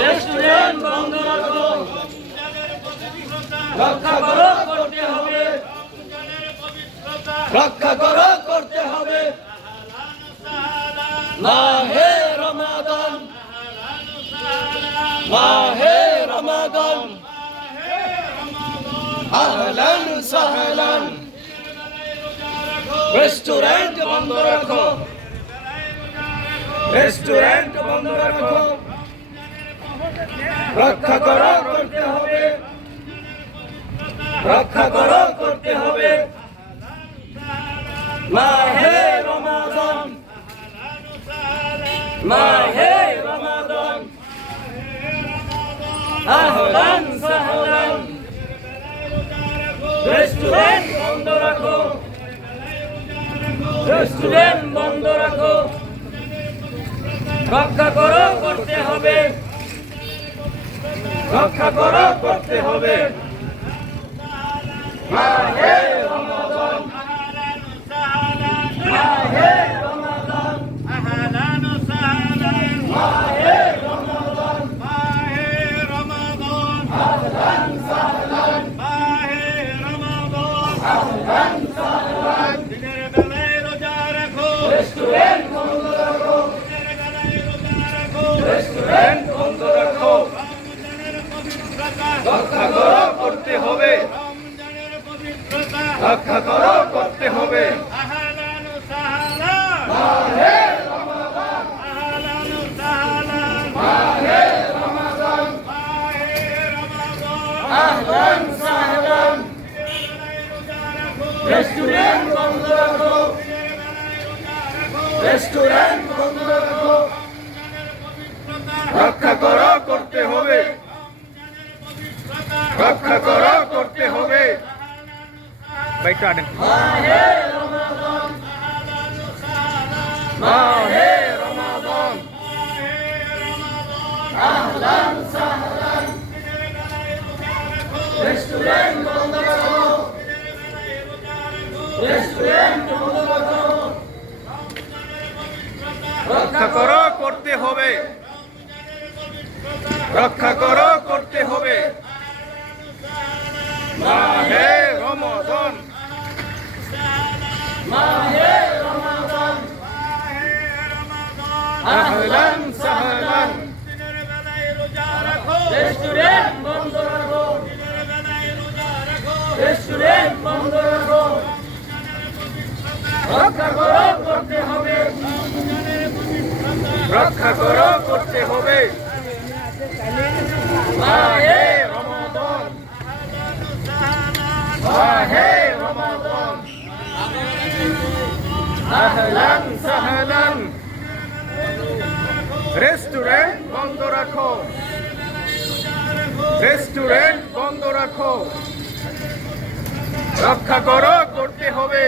Restaurant রক্ষা করো, করতে হবে। রক্ষা করো, করতে হবে। মাহে রমাদান। মাহে রমাদান। আহলান সাহলান। রেস্টুরেন্ট বন্ধ রাখো। রেস্টুরেন্ট বন্ধ রাখো। রক্ষা করো, করতে হবে। রক্ষা করো, করতে হবে। মাহে রমাদান। মাহে রমাদান। আহলান সাহলান। রেস্টুরেন্ট বন্ধ রাখো। রেস্টুরেন্ট বন্ধ রাখো। রক্ষা করো, করতে হবে। রক্ষা করো করতে হবে। দিনের বেলায় রোজা রাখো রেস্টুরেন্ট বন্ধ রাখো রেস্টুরেন্ট বন্ধ রাখো রক্ষা করো করতে হবে। রক্ষা করো করতে হবে। রেস্টুরেন্ট বন্ধ রাখো রক্ষা করো করতে হবে। রক্ষা করো করতে হবে। মাহে রেস্টুরেন্ট বন্ধ রাখো। রক্ষা করো করতে হবে। রক্ষা করো করতে হবে রমাদান আহলান সাহলান। রেস্টুরেন্ট বন্ধ রাখো। রেস্টুরেন্ট বন্ধ রাখো। রক্ষা করো, করতে হবে।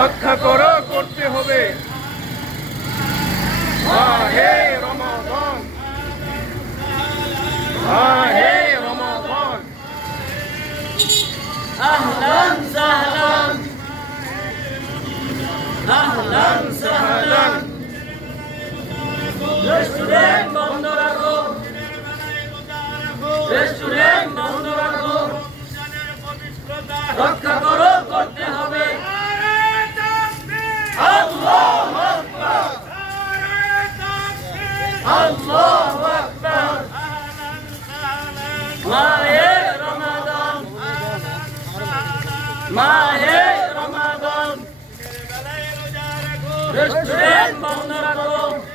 রক্ষা করো, করতে হবে। মাহে রমাদান মাহে রমাদান আহলান আহলান সাহলান রেস্টুরেন্ট বন্ধ রাখো রেস্টুরেন্ট বন্ধ রাখো রক্ষা করো করতে হবে আল্লাহু আকবার আল্লাহু আকবার মাহে 全红婵。